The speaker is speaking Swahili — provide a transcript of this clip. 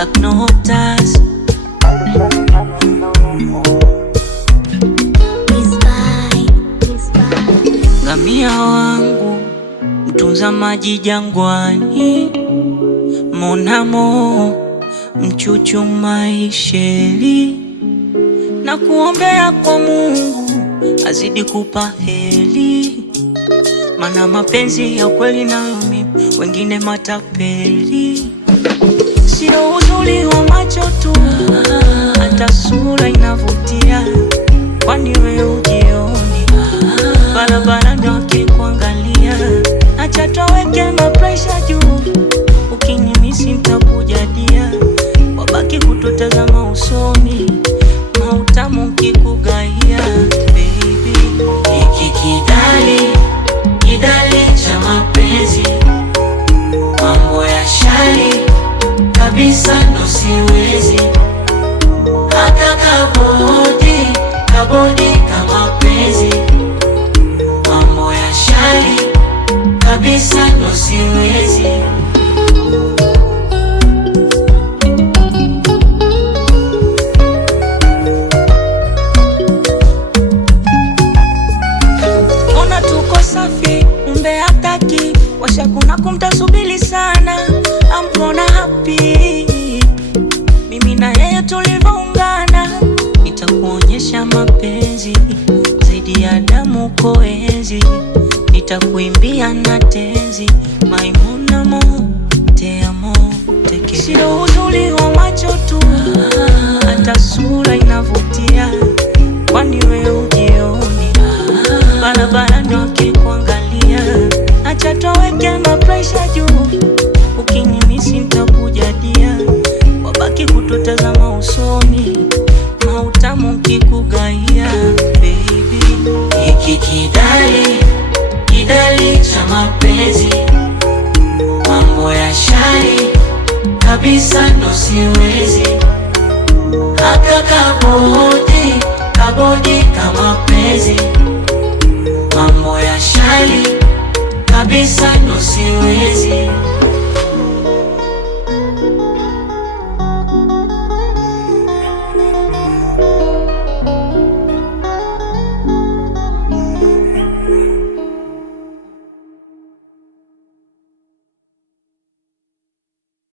Black Notas. Ngamia wangu mtunza maji jangwani, Monamo mchuchu maisheli, na kuombea kwa Mungu azidi kupa heri, mana mapenzi ya kweli nayo mimi, wengine matapeli. Sio uzuri wa macho tu, hata sura inavutia, kwani wewe ujioni barabara ndo akikuangalia. Acha tuweke mapresha juu, ukinimisi nitakujadia, wabaki kututazama usoni, mautamu kikugaia. Baby, hiki kidali cha mapenzi, mambo ya shari kabisa ndo siwezi, hata kabodi kama penzi, mambo ya shari kabisa ndo siwezi. Ona tuko safi, umbe hataki, washakuna kumtasubili sana. I'm gonna happy, mimi na yeye tulivyoungana, nitakuonyesha mapenzi zaidi ya damu koenzi, nitakuimbia na tenzi, Monamo te amo teke. Sio uzuri wa macho tu, hata sura inavutia, kwani wewe ujioni barabara ndo akikuangalia. Acha tuweke mapresha juu, ukinimisi nitakujadia, wabaki kututazama usoni, mautamu kikugaia. Baby, hiki kidali cha mapenzi, mambo ya shari kabisa ndo siwezi, hata kabodi kama penzi, mambo ya shari kabisa ndo siwezi.